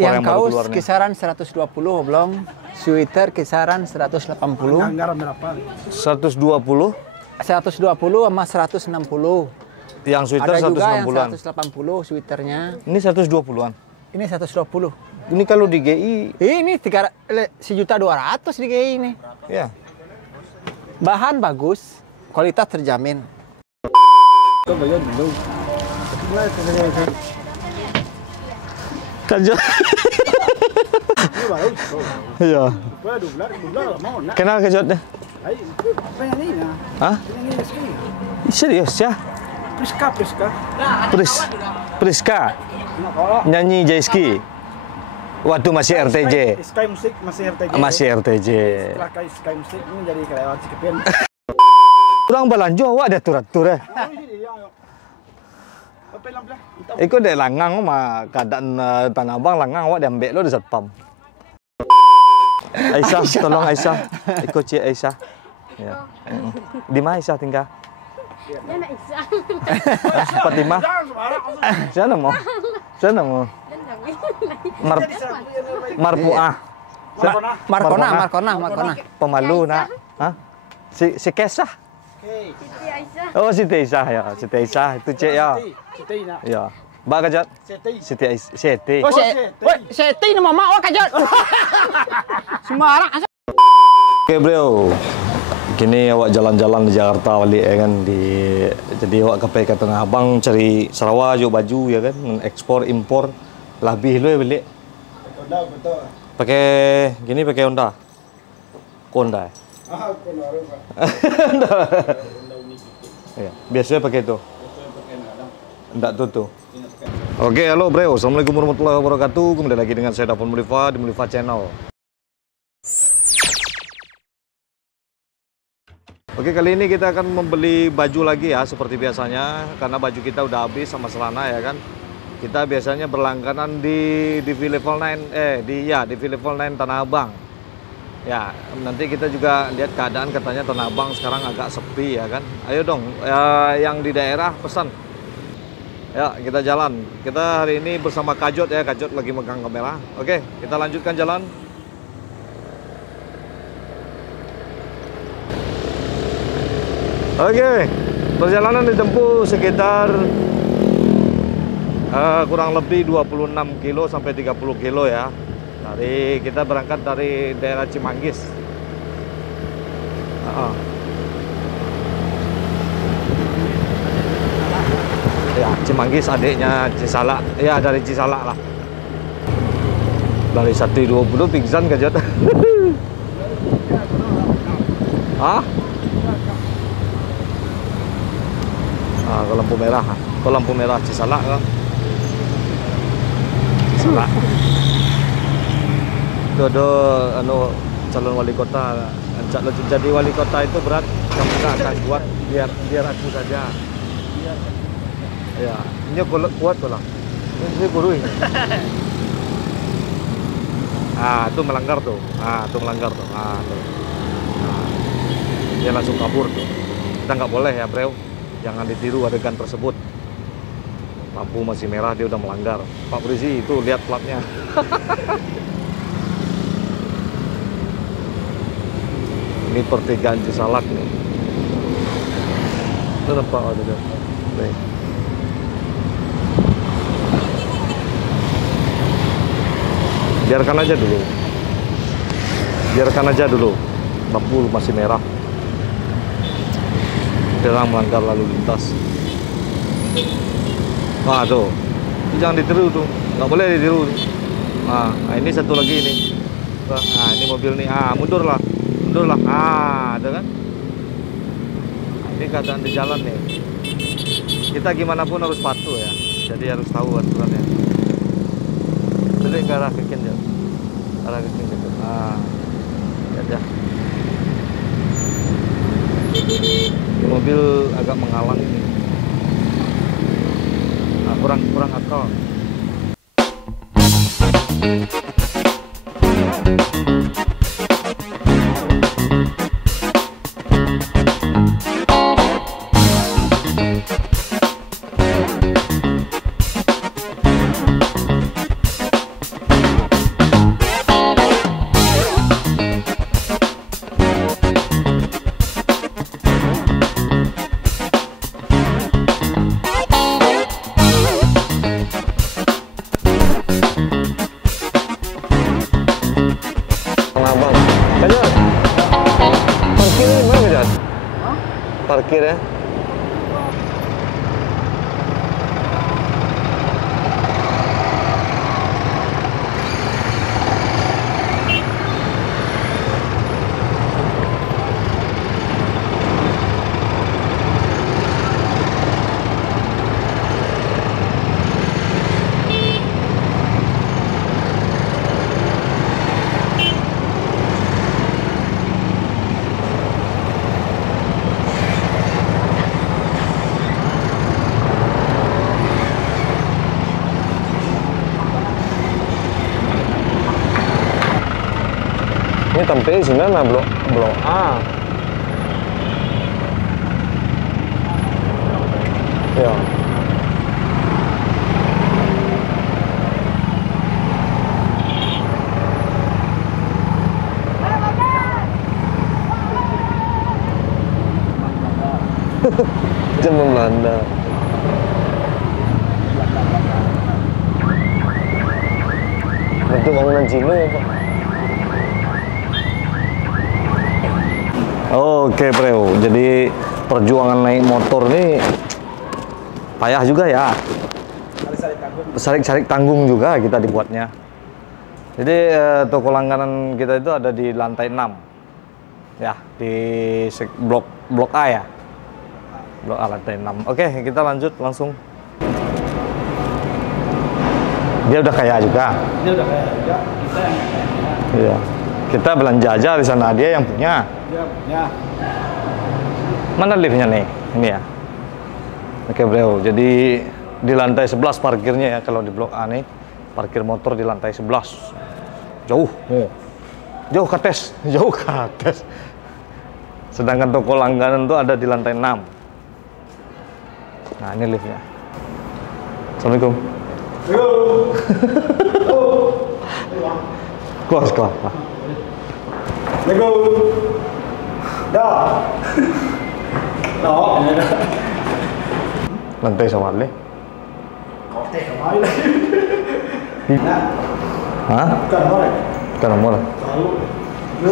yang baru kaos keluar nih? kisaran 120 oblong, sweater kisaran 180. Anggaran berapa? 120, 120 sama 160. yang sweater Ada juga yang 160-an. 180 sweaternya. Ini 120-an. Ini 120. Ini kalau di GI, Ini 1.200.000 di GI ini. ya. Bahan bagus, kualitas terjamin. Kajot. Iya. Kenal kajotnya? Hah? Serius ya? Priska. Nyanyi Jaiski. Waktu masih RTJ. Sky Musik masih RTJ. Masih RTJ. Setelah Sky Musik ini jadi karyawan Cikepin. Kurang balanjo awak ada turat-tur ya. Iku dek langang mah keadaan Tanah Abang langang awak diambil lo di satpam. Aisyah, tolong Aisyah. Ikut Cik Aisyah. Ya. Di mana Aisyah tinggal? Dia nak isang. 45. Sana mau. Sana mau. Marpuah. Markona. Pemalu nak. Hah? Si Kesah. Siti Aisyah. Oh, Siti Aisyah ya. Siti Aisyah itu Cik ya. Ya. Mbak Kajat. Siti Aisyah. Siti. Oh, Seti ini mama awak kajot. Sembarang. Oke, bro. Kini awak jalan-jalan di Jakarta balik ya kan jadi awak ke Tanah Abang cari Sarawak juga baju ya kan, ekspor impor lebih lo ya beli. Betul. Pakai Honda. Honda. Ya, biasanya pakai itu. Enggak tuh. Oke, halo bro. Assalamualaikum warahmatullahi wabarakatuh. Kembali lagi dengan saya Dapon Mulifa di Mulifa Channel. Oke, kali ini kita akan membeli baju lagi ya seperti biasanya karena baju kita udah habis sama celana ya kan. Kita biasanya berlangganan di V-Level 9 di V-Level 9 Tanah Abang. Ya, nanti kita juga lihat keadaan katanya Tanah Abang sekarang agak sepi ya kan. Ayo dong yang di daerah pesan. Ya, kita jalan. Kita hari ini bersama Kajot ya, Kajot lagi megang kamera. Oke, kita lanjutkan jalan. Oke, perjalanan ditempuh sekitar kurang lebih 26 kilo sampai 30 kilo ya. Kita berangkat dari daerah Cimanggis. Ya, Cimanggis adiknya Cisalak. Ya, dari Cisalak lah. Dari 120 pingsan Kajot. Hah? Ke lampu merah Cisalak kan. Cisalak. Itu ada calon wali kota. Jadi wali kota itu berat. Kamu nggak akan kuat. Biar aku saja. Ya, ini kuat tuh lah. Ini guru ini. Itu melanggar tuh. Tuh. Tuh. Dia langsung kabur tuh. Kita nggak boleh ya, bro. Jangan ditiru adegan tersebut. Lampu masih merah, dia udah melanggar. Pak Polisi, itu lihat platnya. Ini pertigaan Cisalak nih. Itu nampak ada tuh. Biarkan aja dulu. Lampu masih merah. Dia melanggar lalu lintas. Tuh, jangan ditiru tuh, nggak boleh ditiru. Ini satu lagi ini. Ini mobil nih. Mundur lah. Ada kan? Ini keadaan di jalan nih. Kita gimana pun harus patuh ya. Jadi harus tahu aturannya. Balik ke arah Keken ya. Ya. Mobil agak menghalang ini. Kurang akal. parkir ya. Ini tempe di sini nah blok A. Ya. Zaman Belanda. Bentuk bangunan Cina ya, Pak. Oke, bro. Jadi perjuangan naik motor ini payah juga ya. Sarik tanggung juga kita dibuatnya. Jadi toko langganan kita itu ada di lantai 6. Ya, di blok A ya. Blok A lantai 6. Oke, kita lanjut langsung. Dia udah kaya juga. Dia udah kaya juga. Kita yang kaya. Iya. Kita belanja aja di sana, dia yang punya. Dia punya. Mana liftnya nih? Ini ya. Oke, bro. Jadi di lantai 11 parkirnya ya kalau di blok A nih. Parkir motor di lantai 11. Jauh. Oh. Jauh ke atas, jauh ke atas. Sedangkan toko langganan tuh ada di lantai 6. Nah, ini liftnya. Assalamualaikum. Kelas. Lego. Dah. Đó, ini dah. Lantai sama Ali. Teh kemari lah. Nah, Hah? bukan orang. Bukan nomor. Tahu. Lu,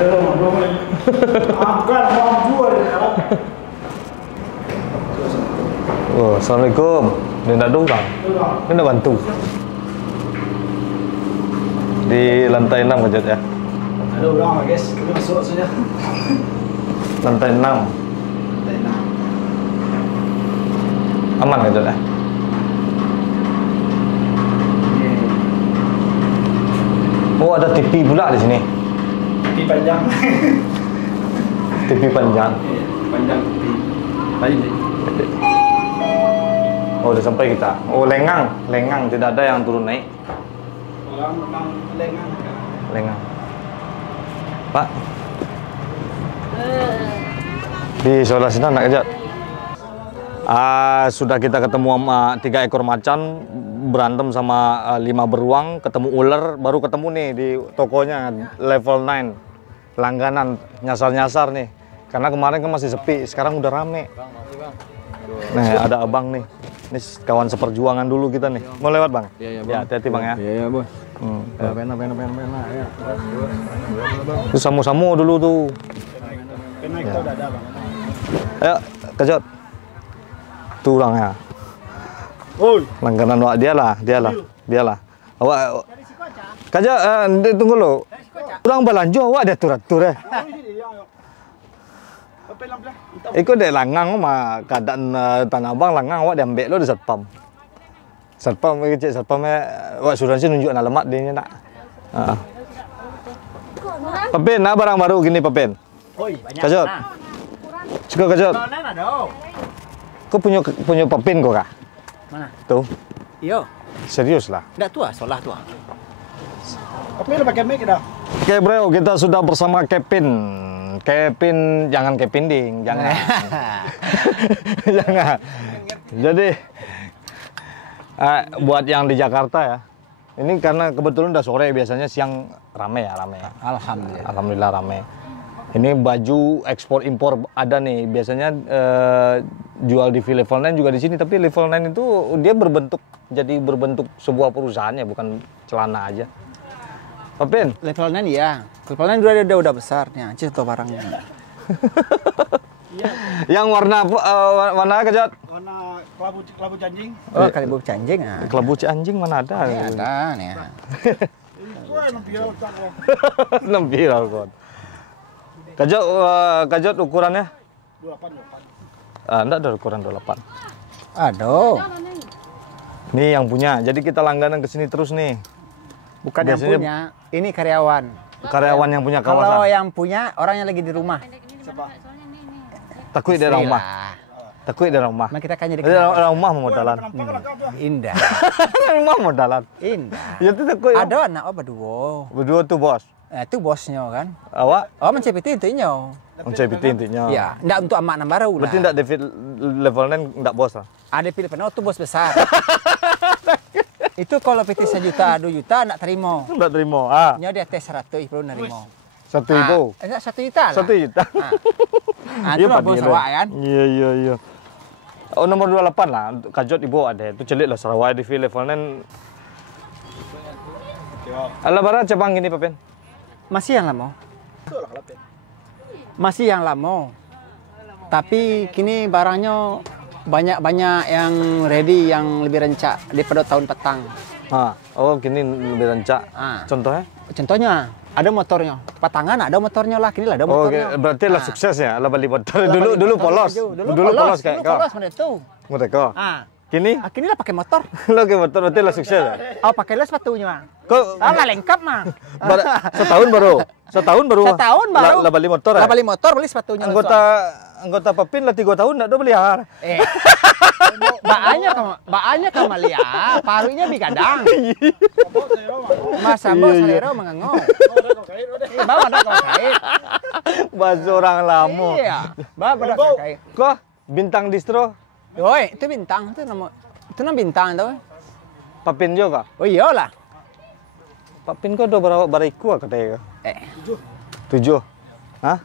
belum. Bukan mau jual sekarang. Oh, Assalamualaikum. Dia nak dorang. Dia nak bantu. Di lantai 6 Kajat ya. Ada orang guys, kita masuk saja. Lantai 6. Lantai 6. Aman Kajat ya. Oh, ada TV pula di sini. TV panjang. TV panjang. Panjang TV. Baik. Oh, udah sampai kita. Oh, lengang, tidak ada yang turun naik. Orang memang lengan. Lengang. Pak. Di sebelah sini nak Kajat. Sudah kita ketemu sama 3 ekor macan, berantem sama 5 beruang, ketemu ular, baru ketemu nih di tokonya level 9 langganan, nyasar-nyasar nih karena kemarin kan masih sepi, sekarang udah rame. Nah, ada abang nih, ini kawan seperjuangan dulu kita nih, mau lewat bang? Iya, ya, hati-hati bang ya. Iya bos. Pena Ya. itu samu-samu dulu tuh. Pena kita udah ada bang. Ayo Kajat, tuh orangnya Oi. langganan wak dialah. Awak Kajat, tunggu lo. Orang belanja awak dia tur-tur ya. Ikut dek langang mah keadaan Tanah Abang langang awak diambil lo di satpam. Satpam kecil satpamnya awak suruh sih nunjuk alamat dia nak. Pepin, nak barang baru gini Pepin. Oi, banyak. Kajat. Cukup Kajat. Mana ada? Kau punya Pepin kau kah? Mana? Tuh. Iyo. Serius lah. Enggak tua, solah tua. Tapi lu pakai mic dah. Oke bro, kita sudah bersama Kevin. Kevin, jangan Kevin ding, jangan. Jangan. Jadi buat yang di Jakarta ya, ini karena kebetulan udah sore, biasanya siang rame ya. Alhamdulillah. Alhamdulillah rame. Ini baju ekspor impor ada nih, biasanya jual di level 9 juga di sini, tapi level 9 itu dia berbentuk sebuah perusahaannya, bukan celana aja. Pepin, Level 9 ya. Level 9 udah besar nih, Aceh atau barangnya. Yang warna warna kejot. Warna kelabu janjing. Oh, kelabu canjing ah. Kelabu anjing mana ada? Ini ada nih. Itu yang biar letak. Lebih lah kon. Kajot ukurannya? 28. Enggak ada ukuran 28. Aduh. Nih yang punya. Jadi kita langganan ke sini terus nih. Bukan Biasanya- yang punya, ini karyawan. Karyawan yang punya Kalau kawasan. yang punya orangnya lagi di rumah. Takut daerah rumah. Istilah. Takut daerah rumah. Nah, kita kan jadi Daerah rumah mau modalan. indah. Rumah modalan. Indah. Ya itu takut. Ada anak apa berdua. Berdua tuh bos. Itu bosnya kan. Awak Oh, mencepiti intinya. mencepiti intinya. Ya, enggak untuk amak anak baru lah. Berarti enggak David levelnya enggak bos lah. Ada Filipino tuh bos besar. Itu kalau PT 1 juta, 2 juta enggak terima. Enggak terima. Ah, Nya di atas 100 belum nerima. 1.000. Enggak 1 juta lah. 1 juta. Nah, itu lah bos awak kan. Iya. Oh, nomor 28 lah. Untuk Kajot ibu ada. Itu celik lah Sarawak di level 9. Alah barat cabang ini Papen. Masih yang lama. Masih yang lama. Tapi kini barangnya banyak yang ready yang lebih rencak daripada tahun petang. Oh gini lebih rencak. Contohnya? Contohnya ada motornya. Patangan ada motornya lah, kini lah ada Oh, motornya. berarti lah sukses ya, lah beli motor. Dulu polos. Dulu polos kayak dulu kau. polos mana itu. Mereka. Kini Kini lah pakai motor. lo ke motor berarti lah sukses ya. Oh, pakai lah sepatunya. Kok Lah lengkap mah. setahun baru. Setahun baru. Setahun baru. Lah beli motor ya. Lah beli motor, beli sepatunya. Anggota Papin lah 3 tahun enggak beli har. Baanya kamalia, parunya bigadang. Mas Sambo salero mengengo. Bawa ada kau kait. Bahasa orang lama. Iya. Bawa ada kau kait. Kok bintang distro Oi, itu bintang, itu nama bintang tuh. Papin juga. Oh iyalah. Papin kok udah berapa bariku katanya. 7. Hah?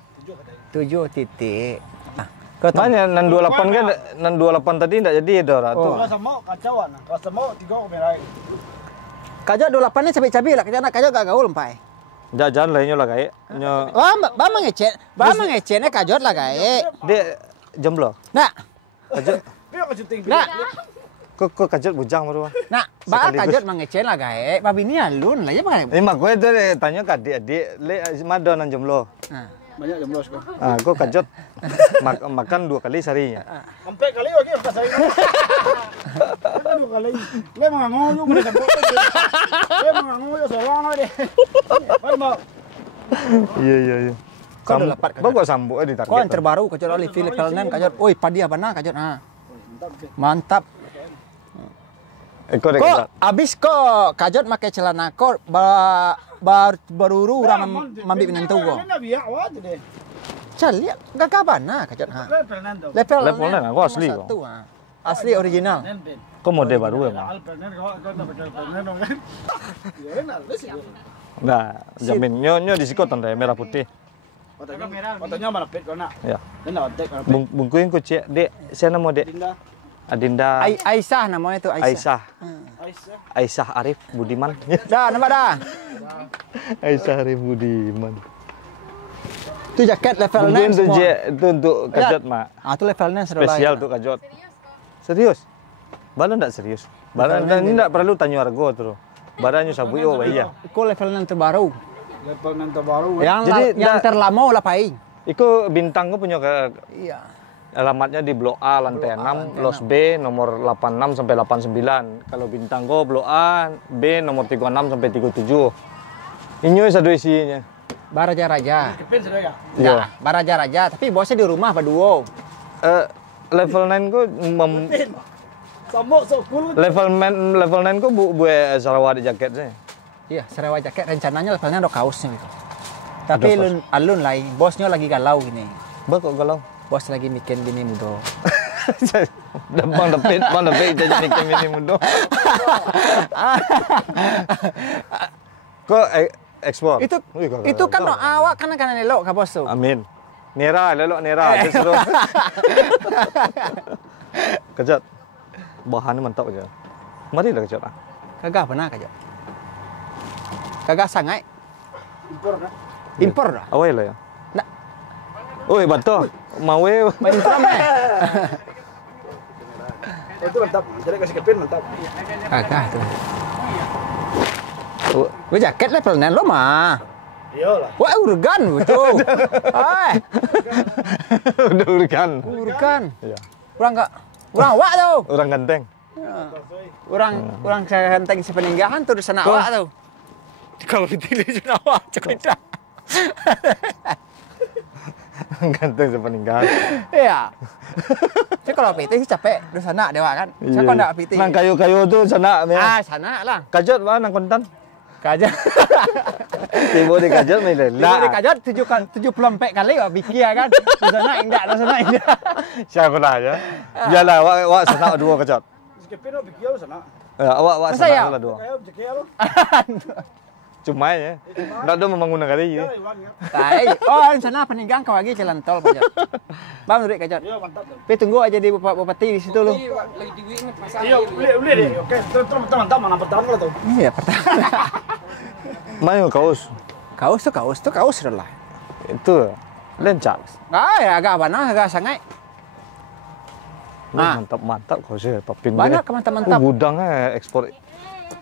7 titik. Makanya nan 28 kan nan 28 tadi enggak jadi Dora tuh. Kalau sama kacauan. Kalau sama 3 kamera. Kajak 28 ni cabai-cabai lah, kajak gak gaul empai. Jajan lainnya lah kayak. Nyo Ba mengecek kajot lah kayak. dia jomblo. Nah, Kajut. Biar kejuting. nah, Kok kajut bujang baru. nah, ba kajot mengecek lah kayak. Babi ni alun lah ya bang. Mak gue tuh tanya ke adik-adik, le madon nan jomblo. Nah. Banyak jam 12 kok. Gue kajut makan 2 kali seharinya. Sampai kali lagi pas saya. Kan 2 kali. Le mangango yo mun sa boto. Le mangango yo sa wang deh. Mau. Iya. Kau udah lepat, Kajot. Bagus sambuk di target. Kau yang terbaru kajot oli Philip Pelnen kajot. Oi, padi apa nah kajot ha. Mantap. Kau Kok abis kok kajot pakai celana kok baruru orang mambik menentu kok. Kan biak aja deh. Cali gak kabar nah kajot ha. Le Fernando. Level Pelnen, aku asli kok. Asli original. Kok mode baru emang? Al Fernando kau tak pakai Fernando kan. Ya enak sih. Nah, jamin nyo di sikot tanda merah putih. Fotonya mana pet kau nak. Ya. Dan nak tek mana pet. Bungkuin ku cek, Dek. Saya nama Dek. Dinda. Adinda Aisyah namanya itu Aisyah. Aisyah. Aisyah Arif Budiman. Dah nampak dah. Aisyah Arif Budiman. Itu jaket level 9 Mungkin semua. itu untuk kajot, Mak. Ah, itu levelnya sudah Spesial lain. untuk kajot. Serius? Bala enggak serius? Bala ini enggak perlu tanya harga terus. Barangnya sabu yo iya. Itu levelnya terbaru. Level nanti baru. Yang terlama lah pai. Iku bintang ku punya ke Iya. alamatnya di Blok A lantai 6, Los B nomor 86 sampai 89. Kalau bintang ku Blok A, B nomor 36 sampai 37. Ini satu isinya. Baraja-raja. Kepin sudah ya. Iya. Ya, baraja-raja, tapi bosnya di rumah berdua. Level 9 ku Sama sokul. level 9 ku buat Sarawak di jaketnya. Iya, Sarawak jaket rencananya levelnya ada kaosnya gitu. Tapi alun lain, bosnya lagi galau gini. Ba kok galau? Bos lagi bikin bini muda. Bang dapet jadi mikir ini muda. Kok ekspor? Itu kan no awak kan elok ka bos tu. Amin. Nera lelok nera terus. Kejat. Bahannya mantap aja. Mari lah kejat. Kagak pernah kajak. Kagak sangai. Impor kan. Impor dah. Awal lah ya. Nak. Oi, bato. mawe. Main drum Itu mantap. Jadi kasih kepin mantap. Kagak tuh. Gue jaket lah pelanan lo mah. Iyalah. Wah urgan betul. Udah urgan. Urgan. Iya. Orang enggak. Orang awak tuh. Orang ganteng. Orang saya henteng sepeninggahan tuh di sana awak tuh. Kalau dipilih di sana awak cukup dah. Ganteng sepeninggalan. Iya. Saya kalau PT sih capek di sana dewa kan. Saya kalau enggak PT. Nang kayu-kayu tuh sana. Sana lah. Kajot mana nang kontan? Kajat. Tiba di kajot mai lela. Tiba di kajat 74 kali wah biki ya kan. Di sana enggak, di sana enggak. Siapa lah ya? Jalah awak sana dua kajot. Kasih kepin lo bikin lo sana. Ya, awak Masa ya? sana lah dua. Kayak jeknya lo. Cuma ya. Ndak ada membangun kali ya. Iwan ya. Tai. Oh, di sana peninggang kau lagi jalan tol kajat. Bang Rik kajat. Iya mantap tuh. Tapi tunggu aja di Bupati di situ lu. Iya, beli deh. Oke, terus mantap mana pertama tuh. Iya, pertama. Mana kaos? Kaos tuh kaos lah. Itu lencak. Ya agak mana agak sangai. Nah. Mantap kaosnya papin. Banyak mantap-mantap. Gudangnya ekspor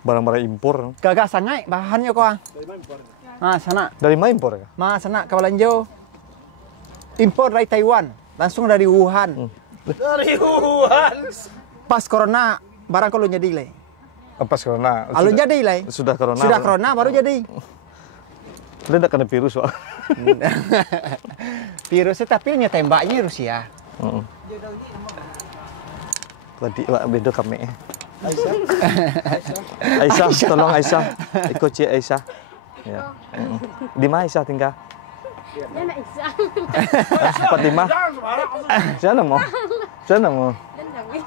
barang-barang impor. Gagak sangai bahannya kok. Nah, sana. Dari mana impor ya? Sana kawalanjo. Impor dari Taiwan, langsung dari Wuhan. Dari Wuhan. Pas corona barang kalau jadi le. Pas corona. Alun jadi le. Sudah corona. Sudah corona baru jadi. Dia tidak kena virus soal. Virusnya tapi tembaknya Rusia. Tadi wak beda kami. Aisyah, tolong Aisyah. Ikut Cik Aisyah. Ya. Di mana Aisyah tinggal? Dia nak Isa. Fatimah. Sana mau? Dan jangan.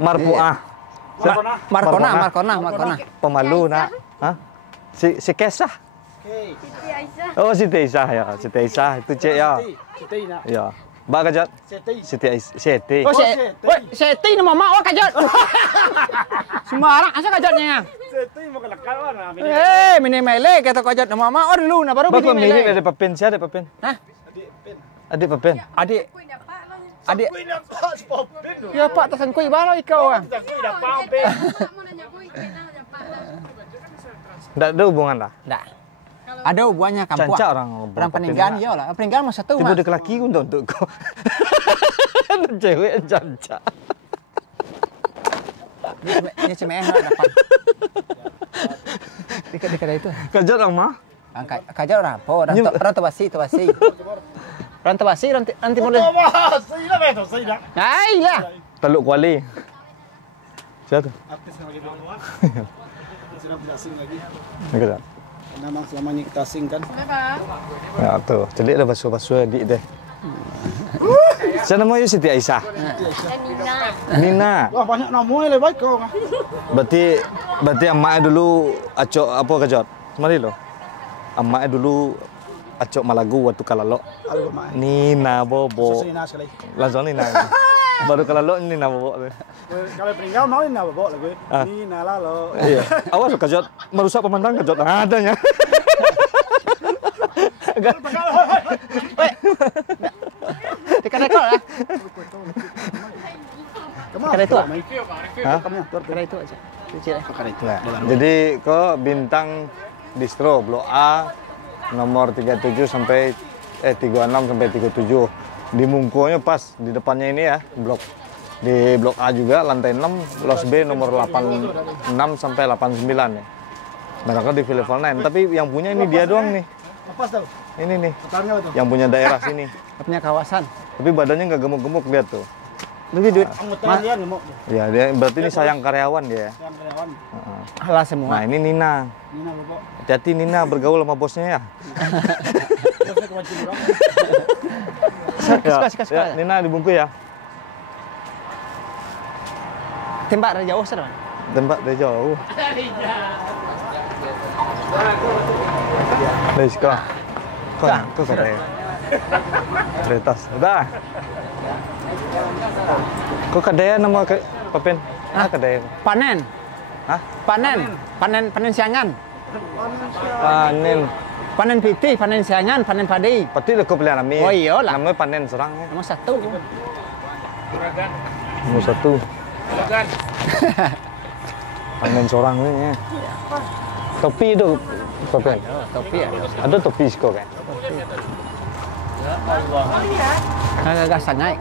Marpuah. Markona. Pemalu nak. Hah? Si Kesah. Siti Aisyah. Oh, Siti Aisyah ya. Siti Aisyah itu Cik ya. Siti nak. Ya. Ba kajat? Siti. Siti Aisyah. Siti. Oh, Seti nama mak wah kajat. Sembarang asa kajatnya. Siti mau kelakar mana? Mini mele kata kajat nama mak oh dulu nah baru Bapak mini milih mele. ada Papen siapa ada Papen? Hah? Adik Papen. Adik. Kuih dapat lah. Adik. Kuih dapat popin. Ya Pak tasan kuih baru ikau ah. Kuih dapat popin. Mau nanya kuih kita dapat lah. Enggak ada hubungan lah. Enggak. Ada hubungannya kampung. Cancak orang peninggalan ya lah. Peninggalan masa satu Tiba mah. dia lelaki untuk kau. Ada cewek yang cancak. Ini cemeh dapat. Dekat itu. Kajat orang mah? Kajat orang apa? Orang tebasi. Orang tebasi nanti boleh. Wah, sila betul, sila. Hai lah. Teluk Kuali. Siapa tu? Artis lagi dua. Sudah bisa asing lagi. Kajat. Memang selamanya kita asing kan. Berapa? Ya tu. Celik dah basuh-basuh adik deh. Siapa nama you Siti Aisyah? Dan Nina. Nina. Wah, banyak namanya lebih baik kau. Berarti emak dulu acok apa kajat? Semari lo. Emak dulu acok Malagu waktu kalalok. Aduh, mak. Nina Bobo. Susah nas sekali. Langsung Nina. Baru kalalok Nina Bobo. Kalau peninggal mau ini apa bawa lagi? Ini nala lo. Iya. Awas kajat merusak pemandangan kajat. Adanya. Dekat rekor lah. Dekat itu. Hah? Dekat itu aja. Kecil lah. Jadi ke bintang distro blok A nomor 37 sampai 36 sampai 37. Di mungkunya pas di depannya ini ya, di blok A juga lantai 6, los B nomor 86 sampai 89 ya. Mereka di level 9, tapi yang punya ini dia doang nih. Apa tahu? Ini nih, Totalnya betul. yang punya daerah sini. Punya kawasan. Tapi badannya nggak gemuk-gemuk lihat tuh. Lebih duit. Anggota dia ngemuk. Ya dia berarti ini sayang karyawan dia. Yang karyawan. Lah semua. Nah ini Nina. Nina bapak. Hati-hati Nina bergaul sama bosnya ya. Terusnya kewajiban orang. Suka. Ya, Nina dibungkus ya. Tembak dari jauh sana. Tembak dari jauh. Dari sekolah. Kau kata ya. Dari tas. Udah. Kau kadaya nama Papen? Kadaya. Panen. Hah? Panen siangan. Panen. Panen pitih, panen siangan, panen padi. Pati lekuk pilihan kami. Oh iya lah. Namanya panen serang ya. Nomor satu. Nomor satu. Panen sorang nih ya. Topi itu, Papen. Topi ya. Ada topi kok kan? Agak sangai.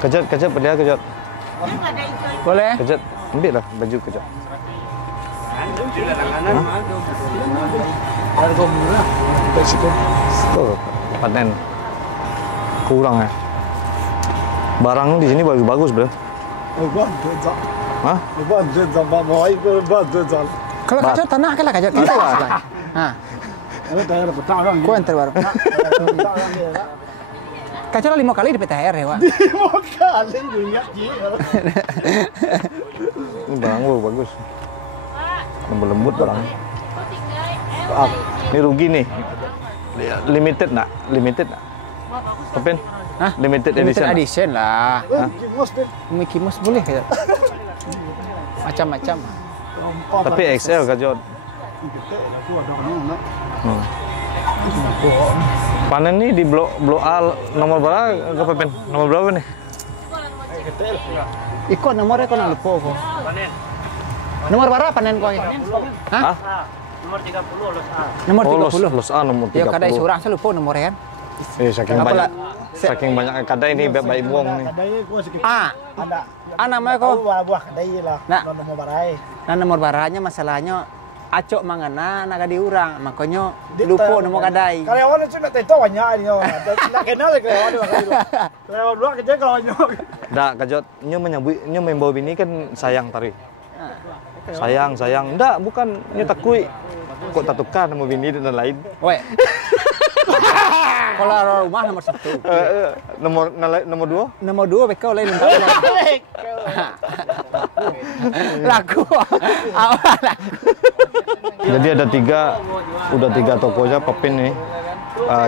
Kejut dia kejut. Boleh? Kejut. Ambil lah baju kejut. Tuh, panen. Kurang ya. Barang di sini bagus-bagus, Bro. Hah? Kalau kacau tanah kan lah kacau. Itu lah. Hah. Kau enter baru. Kacau 5 kali di PTHR ya, Pak. Ini barang bagus. Lembut barang. Ini rugi nih. Limited nak? Papen? Hah? Limited Limited edition. edition lah. Mickey Mouse boleh kacau. Macam-macam. Tapi XL kajot. Panen nih di blok A nomor berapa Papen? Nomor berapa nih? Ikut nomornya kau nak lupa kau. Nomor berapa panen kau? Hah? Nomor 30 los A. Nomor Oh, 30. los A nomor 30. Ya kadai seorang saya lupa nomornya kan. Saking banyak kadai ini baik buang nih. A. Ada. A namanya kau. Buah kedai lah. Nah. Nomor barai. Nah nomor baranya masalahnya acok mangana nak kadi urang makanya lupa nomor kadai. Karyawan itu nak tahu banyak ni orang. Nak kenal karyawan dia makanya. Karyawan dua kerja kawannya. Dah kajot nyo membawa bini kan sayang tari. Sayang. Ndak bukan nyo takui. Kok tak tukar nama bini dan lain. Weh. Kalau rumah nomor 1. Nomor 2? Nomor 2 beka oleh minta. Laku. Awal lah. Jadi ada udah 3 tokonya Papen nih,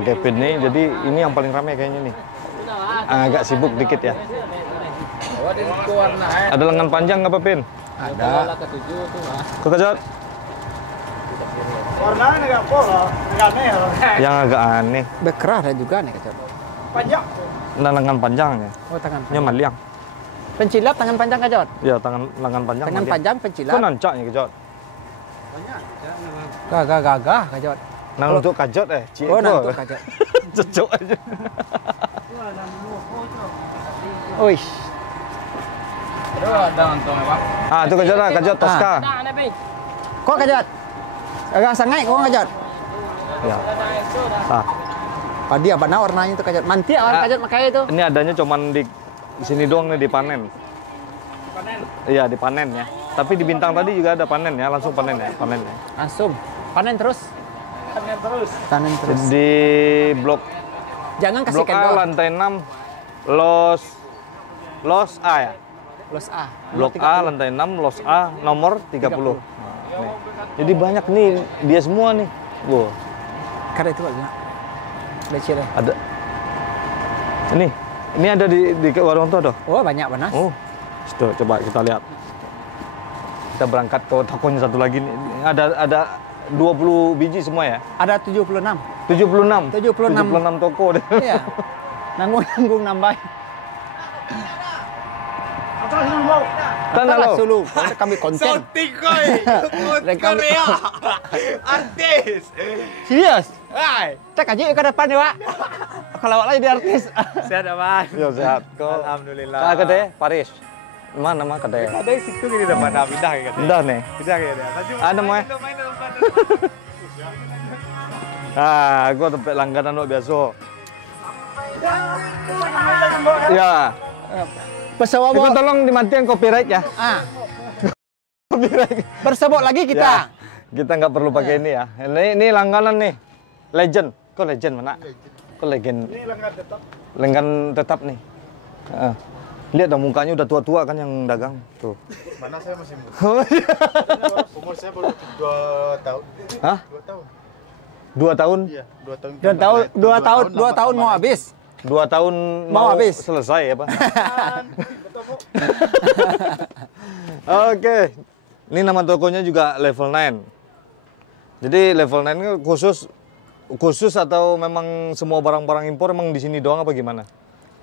Kevin nih. Jadi ini yang paling ramai kayaknya nih. Agak sibuk dikit ya. Ada lengan panjang nggak Papen? Ada. Kok kejot? Warnanya agak pola, agak merah. Yang agak aneh. Bekerah ada juga nih kacau. Panjang. Nah, lengan panjangnya. Oh tangan. Nya maliang. Pencilap tangan panjang kacau. Ya lengan panjang. Tangan maliang. panjang pencilap. Kok nancaknya kejot? Gagah kacau. Nah untuk kajot cik Oh itu. nantuk kacau. Cocok aja. Wih. Itu kajot lah, kajot Tosca. Kok kacau? Agak sangai kok kacau. Ya. Padi apa nah warnanya itu kacau. Manti awal kacau makanya itu. Ini adanya cuman di sini doang nih dipanen. Iya dipanen ya. Tapi di Bintang tadi juga ada panen ya, langsung panen ya. Langsung panen terus. Panen terus. Di blok Jangan kasih blok A kendor. lantai 6 los A ya. Los A. Blok A lantai 6 los A nomor 30. Nah, nih. Jadi banyak nih dia semua nih. Wow. Karena itu aja. Lecet deh. Ada. Ini ada di warung tuh ada. Oh banyak panas. Oh. Tuh, coba kita lihat. Kita berangkat ke tokonya satu lagi nih. Ada 20 biji semua ya? Ada 76. 76. 76. 76 toko deh. Iya. Nanggung nambah. Atas yang mau. Tanah lo. Dulu. Kami konten. Tikoy, Korea, artis. Serius? Hai, Cek aja ke depan ya, Pak. Kalau awak jadi artis. sehat aman. Ya sehat. Kok Alhamdulillah. kedai Paris. Mana mah kedai? Ada situ gini depan pindah gitu. Udah nih. Pindah gitu. Ada mau. Gua tempat langganan lo biasa. Ya. Pesawat Itu tolong dimatiin copyright ya. Copyright. Bersebut lagi kita. Ya. Kita nggak perlu pakai ini ya. Ini langganan nih. Legend. Kok legend mana? Kok legend? Ini lengan tetap. Lengan tetap nih. Lihat dong mukanya udah tua-tua kan yang dagang. Tuh. Mana saya masih muda. Umur saya baru 2 tahun. Hah? 2 tahun. 2 tahun? Iya, 2 tahun. 2 tahun mau habis. 2 tahun Mau habis. Selesai ya, Pak. Oke. Ini nama tokonya juga Level 9. Jadi Level 9 itu khusus khusus atau memang semua barang-barang impor emang di sini doang apa gimana?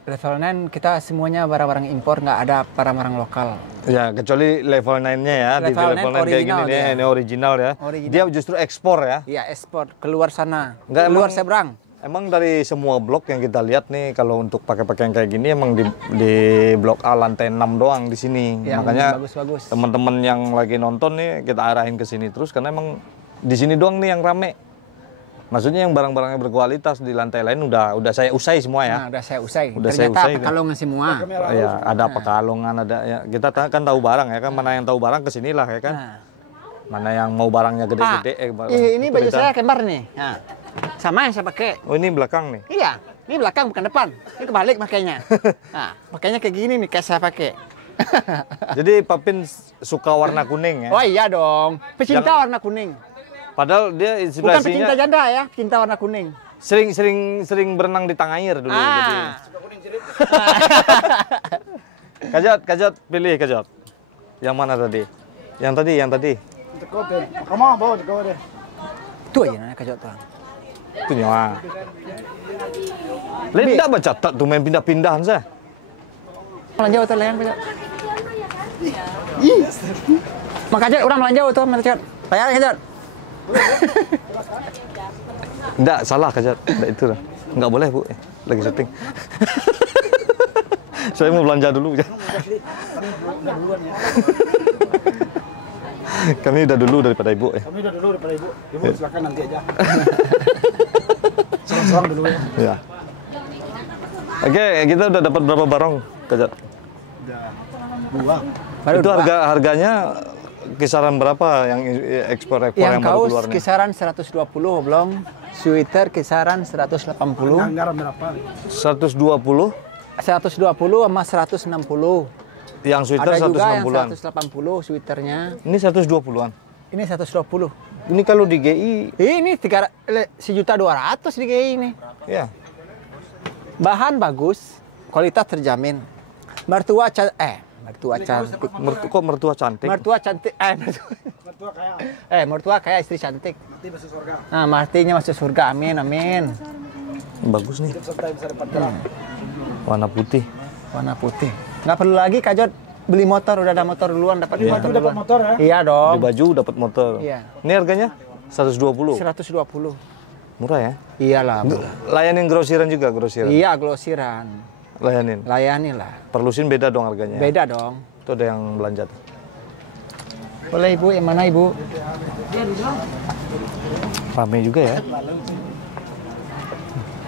Level 9 kita semuanya barang-barang impor, nggak ada barang-barang lokal. Ya, kecuali level 9-nya ya. Di Level level 9 9 kayak gini original nih, dia. ini original ya. Original. Dia justru ekspor ya. Iya, ekspor keluar sana, Nggak, keluar emang- seberang. Emang dari semua blok yang kita lihat nih, kalau untuk pakai pakaian kayak gini emang di blok A lantai 6 doang di sini. Yang Makanya bagus-bagus. teman-teman yang lagi nonton nih kita arahin ke sini terus karena emang di sini doang nih yang rame. Maksudnya yang barang-barangnya berkualitas di lantai lain udah saya usai semua ya. Nah, udah saya usai. Udah saya Ternyata usai, pekalongan semua. Ya, ada pekalongan, ada ya. Kita kan tahu barang ya kan, mana yang tahu barang kesinilah ya kan. Nah. Mana yang mau barangnya gede-gede. Ini baju kita- saya kembar nih. Nah, sama yang saya pakai. Oh, ini belakang nih. Iya, ini belakang bukan depan. Ini kebalik makainya. Nah, makanya kayak gini nih kayak saya pakai. Jadi Papin suka warna kuning ya. Oh iya dong, pecinta warna kuning. Padahal dia Bukan pecinta inspirasinya janda ya, pecinta warna kuning. sering berenang di tang air dulu. Jadi. Ah, Kajot pilih Kajot. Yang mana tadi? Yang tadi. Teko deh. Kamu bawa teko deh. itu aja namanya kajot tuh. Itu nyawa. Lain tidak baca tak tuh main pindah-pindahan saya. Melanjau tuh leang kajot. Mak kajot orang melanjau tuh kajot. Bayar kajot. Enggak, salah Kajot. Enggak itu lah. Enggak boleh, Bu. Lagi syuting. Saya mau belanja dulu. Kami udah dulu daripada Ibu ya. Kami udah dulu daripada ibu. Ibu silakan nanti aja. Seorang dulu ya. Ya. Oke, kita udah dapat berapa barang, Kajot? Dua. Baru Itu dua. harganya kisaran berapa yang ekspor Yang yang baru kaos keluar nih? kisaran 120 oblong, sweater kisaran 180, Anggaran berapa? 120, 120 sama 160. yang sweater Ada juga yang 160-an. 180 sweaternya. Ini 120-an. Ini 120. Ini kalau di GI, Ini 1.200.000 di GI ini. ya. Bahan bagus, kualitas terjamin. Mertua cantik. Kok mertua cantik? Mertua cantik. Mertua kaya. Mertua kayak istri cantik. Nanti masuk surga. Nah, martinya masuk surga. Amin, amin. Bagus nih, Serta bisa dapat terang. warna putih. Warna putih. Nggak perlu lagi kajot beli motor, udah ada motor duluan, dapat Baju motor dapat duluan. motor ya. Iya Di dong. baju dapat motor. Iya. Ini harganya 120. 120. Murah ya? Iyalah. Layanin grosiran juga, grosiran. Iya, glosiran. Layanin. Layani lah. Perlusin beda dong harganya. Beda dong. Itu ada yang belanja tuh. Boleh Ibu, yang mana Ibu? Rame juga ya.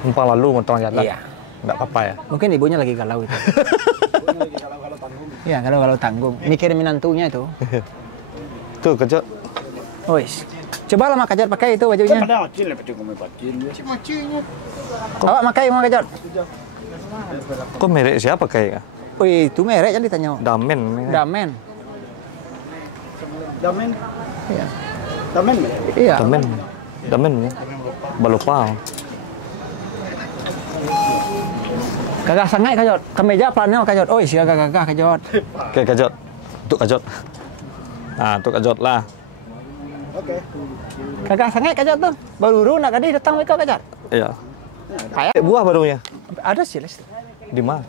Numpang lalu mau jalan. Iya. Enggak apa-apa ya. Mungkin ibunya lagi galau itu. Iya, galau-galau tanggung. Mikirin minantunya itu. Tuh, Kajot. Wis. Coba lah Mak Kajot pakai itu bajunya. Pada kecil ya, pecah kami kecil. Awak pakai Mak Kajot. Kok merek siapa kayaknya? Wih, itu merek kan ditanya. Damen. Damen. Damen. Iya. Damen. Iya. Damen ya. Balopao. Gagah sangat Kajot. Kemeja plannya Kajot. Oh, iya gagah Kajot. Oke, Kajot. Untuk Kajot. Nah, untuk Kajot lah. Oke. Gagah sangat Kajot tuh. Baru nak tadi datang mereka Kajot. Iya. Kayak Buah barunya. ada sih, Les. Di mana?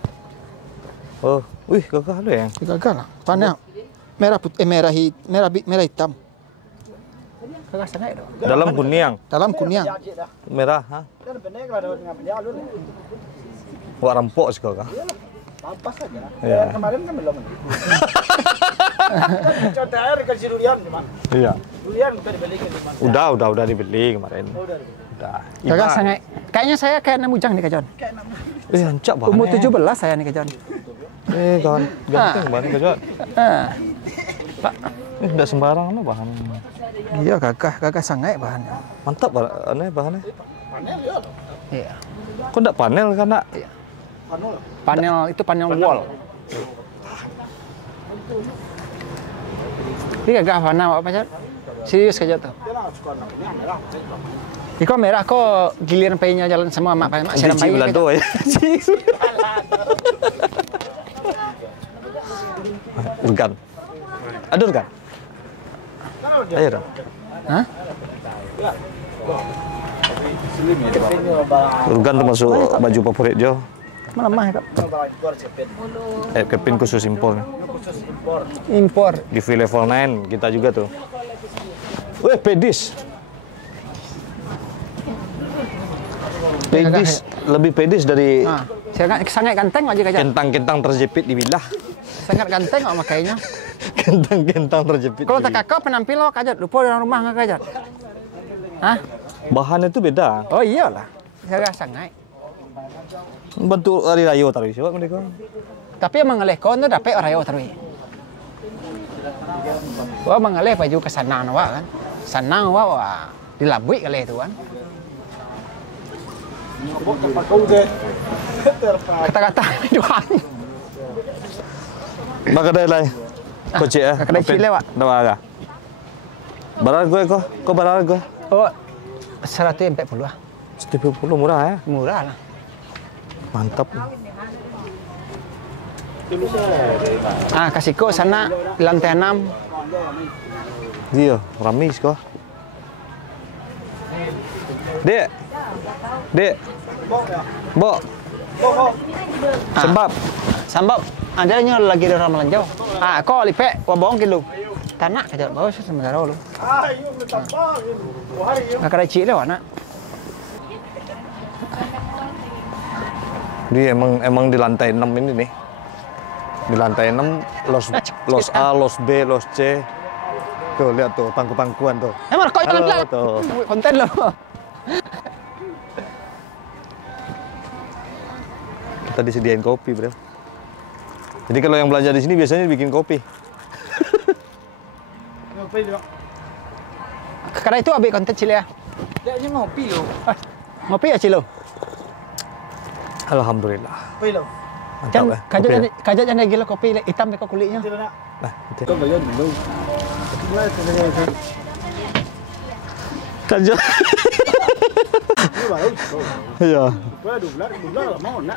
Oh, wih, gagah ada ya. Gagah lah. Pannya merah putih, merah hitam. Gagah sangat itu. Dalam kuning, Dalam kuning. merah, ha? Kan benar kalau dengan penjalur. Wah, rempok sih gagah. Pampas saja. Iya. Kemarin kan belum. Contoh air dikasih durian cuman. Iya. Durian kita dibelikan cuman. Udah dibeli kemarin. Udah. Udah. Gagah sangat. Kayaknya saya kayak Namujang nih Kajot. Hancak banget. Umur 17 saya nih Kajot. Kawan, ganteng banget Kajot. Pak. Enggak sembarang lo bahan. Iya, gagah sangat bahannya. Mantap bahannya. Iya. Kok enggak panel karena Panel itu panel wall. Ini gagah warna apa Kajot? Serius Kajot tuh. Iko merah kok giliran paynya jalan semua mak siram Cici pay. Belando ya. Urgan. Ada urgan? Ayo dong. Hah? Urgan termasuk baju favorit Jo. Melemah kak. Kepin khusus impor. Impor. Di V level 9 kita juga tuh. Weh, pedis. Pedis, lebih pedis dari Ah, sangat ganteng aja kajat. kentang-kentang terjepit di bilah. Sangat ganteng kok makainya. Kentang-kentang terjepit. Kalau di tak kakak penampil lo kajat, lupa dalam rumah nggak kajat. Hah? Bahannya itu beda. Oh iyalah. Saya sangat. Bentuk hari raya taruh siapa mereka? Tapi yang mengelih kau tu dapat orang yo terus. Wah mengelih baju ke sana nawak kan. Sana wah dilabui kali itu kan. Kata-kata doang. Maka dah lai. Kocek ah. Kedai Cile, Wak. Dah agak. Barar gue kok. Kok barar gue? Oh 140 lah. 70 murah ya. Murah lah. Mantap. Ah kasih kau sana di lantai 6. Iya, ramis kok. Dek. Dek. Bo. Sebab Sambap. Adanya lagi di orang melanjau. Ah kau lipek wabong kilo. Tanah kajat bawa sementara lu. Nak kedai Cile nak. dia emang di lantai 6 ini nih. Di lantai 6 los A, los B, los C. Tuh lihat tuh pangku-pangkuan tuh. Emang kau Halo, jalan tuh. konten lo. Kita disediain kopi, Bro. Jadi kalau yang belanja di sini biasanya bikin kopi. Karena itu ambil konten Cile ya. Dia ngopi lo. Ngopi ya Cilo. Alhamdulillah. Ngopi lo. Mantap ya. Kajat jangan gila kopi hitam dek kulitnya. Nah, itu. Kau bayar dulu. Kajat. Iya.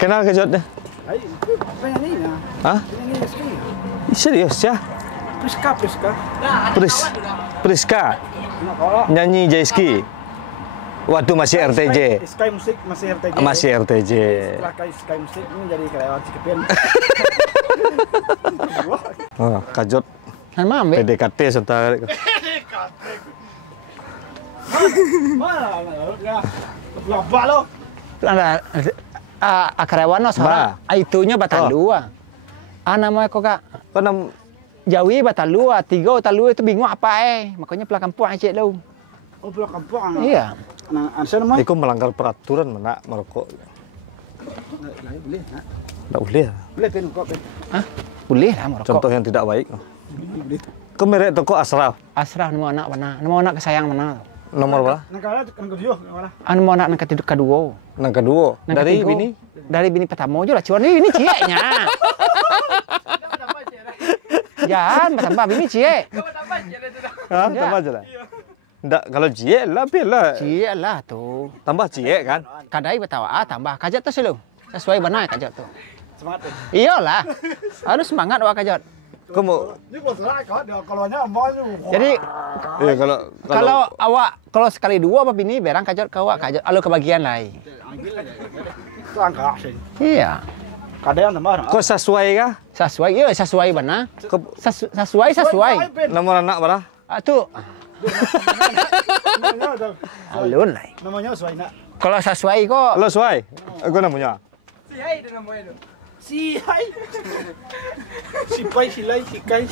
Kenal kajatnya? Hah? Serius ya? Priska. Nyanyi Jaiski. Waktu masih RTJ. Sky Musik masih RTJ. Masih RTJ. Setelah Sky Musik ini jadi karyawan Cikepin. Oh, kajot Nama ambil. PDKT serta Mana? Laba lo. Ada karyawan seorang. Itunya batal dua. Nama kok kak. Kan Jawi batal dua, 3 batal dua itu bingung apa makanya pulang kampung aja lo. Oh pulang kampung. Iya. Nah, saya nama. Iko melanggar peraturan mana merokok. Boleh. Tidak boleh. Boleh pin kok. Hah? Boleh lah merokok. Contoh yang tidak baik. Ke merek toko Asraf. Asrah nama anak mana? Nama anak kesayang mana? Nomor berapa? Negara kan kedua mana? Anu anak yang kedua. Yang kedua. Yang Dari ketiga. bini. Dari bini pertama aja lah. Cuman ini cieknya. Jangan tambah bini ciek. Hah? Ya. Tambah aja lah. Nggak, kalau cie lah, biarlah. Ciek lah tuh. Tambah cie kan? Kadai betawa tambah kajat tuh sih lo. Sesuai benar kajat tuh. Semangat. Iyalah. Harus semangat wak kajat. Kamu, Ini kalau mau Jadi iya kalau awak kalau sekali dua apa bini berang kajat ke awak kajat alu kebagian lain. angka sih. Iya. Kadang tambah. kok sesuai kah? Sesuai iya sesuai benar. Sesuai. Nomor anak berapa? Tuh Namanya alun lah. namanya Suaina. Kalau sesuai kok Lo sesuai? Aku namanya. Si Hai. Si Pai, si Lai, si Kai.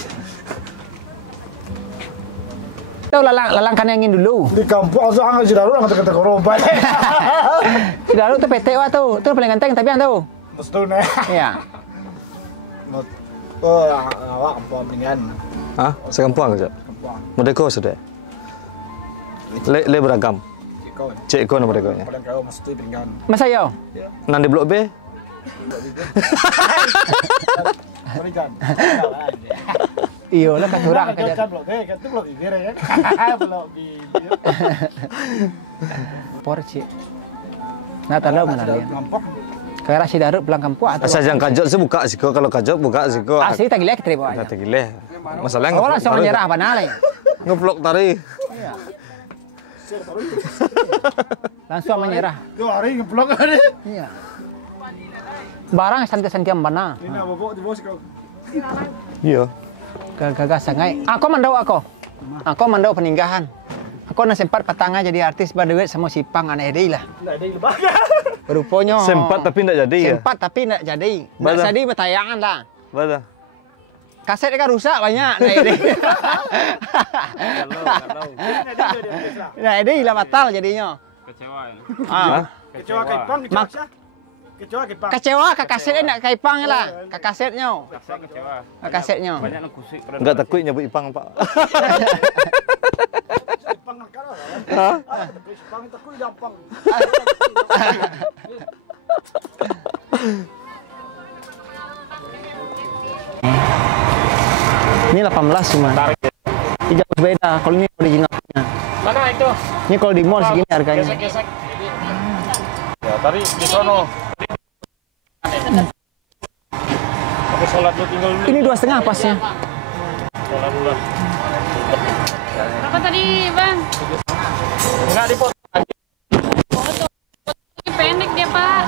tahu lalang kan yang ingin dulu. Di kampung asal si Daru nggak kata korban. Si Daru tuh PT wa tuh. Tuh paling ganteng tapi yang tahu. Mesti nih. Iya. Oh, awak kampung pilihan. Hah? Sekampung aja. Kampung. Merdeka sudah. Le beragam. Kau. Cek kau nomor mereka. Paling kau mesti pilihan. Masa yo? Nanti blok B. Pilihan. Iya lah katurang Kan kajat. blok deh, kan itu blok bibir ya. Blok bibir. Porci. Nah tahu mana dia. Kampung. Kayak si Daru pulang kampung atau Asal jangan kajot sih buka sih kalau kajot buka sih asli tak gila kita bawa aja. Kata gile. Masalahnya Awal langsung nyerah apa nalai. Ngeblok tari. langsung menyerah. Tu hari ngeplok ada. Iya. Barang santai-santai mana? Ini apa kok di bos kau? Iya. Gagas sangai. Aku mandau aku. Aku mandau peninggahan. Aku nak sempat patangnya jadi artis berduit sama si Pang aneh deh lah. Tidak ada lembaga. Rupanya Sempat tapi tidak jadi ya. sempat tapi tidak jadi. Tidak Betul. jadi bertayangan lah. Betul. Kasetnya kan rusak banyak. Nah ini. Nah ini lah batal jadinya. Kecewa ya. Ah. Kecewa kaipang, kecewa siapa? Kecewa kaipang. Kecewa ke kasetnya nak kaipang lah. Ke kasetnya. Saya kecewa. Ke kasetnya. Banyak yang kusik. Enggak takut nyebut Ipang, Pak. Ipang nakal lah. Ipang takut gampang. Ini 18 cuma. Tidak berbeda. Kalau ini originalnya. Mana itu? Ini kalau di mall segini harganya. Gesek-gesek. Ya, tadi di sono. Aku sholat dulu tinggal dulu. Ini 2,5 pasnya. Sholat dulu. Berapa tadi, Bang? Enggak dipotong. Ini pendek dia, Pak.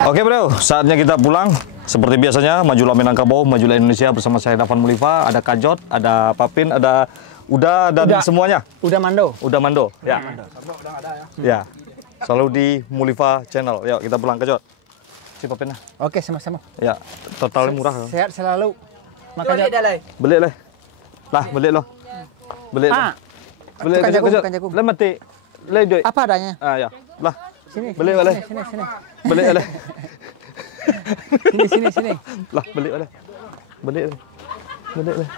Oke bro, saatnya kita pulang. Seperti biasanya, majulah Minangkabau, majulah Indonesia bersama saya Dafan Mulifa. Ada Kajot, ada Papin, ada Uda dan Uda. semuanya. Udah mando. Udah Mando. Ya. Ya. Selalu di Mulifa Channel. Yuk kita pulang Kajot. Si Papin lah. Oke, sama-sama. Ya, totalnya murah. Sehat selalu. Makanya Beli lah. Lah, beli lo. Beli lo. Ah, Beli bukan Kajot, jagung, Kajot. bukan jagung. Lah mati. Lah duit. apa adanya? Ah ya. Lah, Sini. Beli, sini, boleh. Sini. beli lah. Sini. Lah, beli lah. Beli lah. Beli lah.